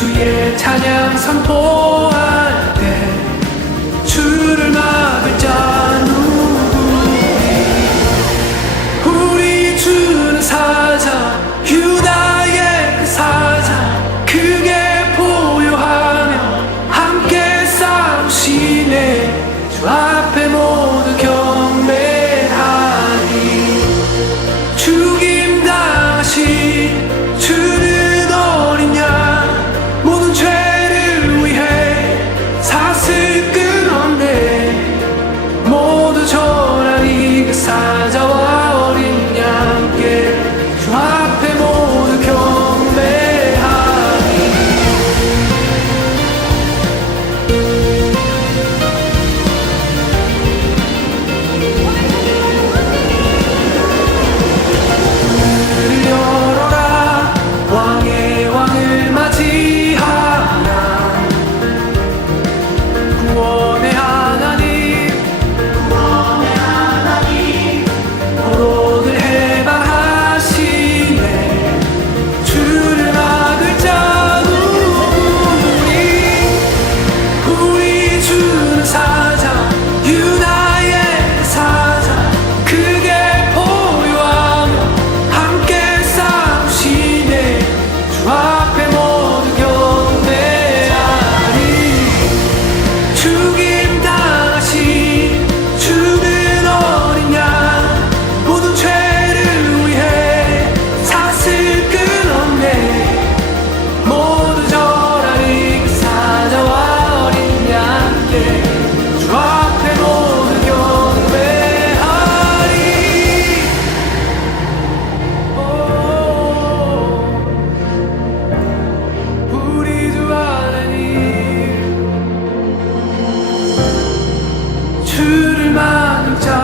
주의 찬양 선포 soon as I 주를 만나자.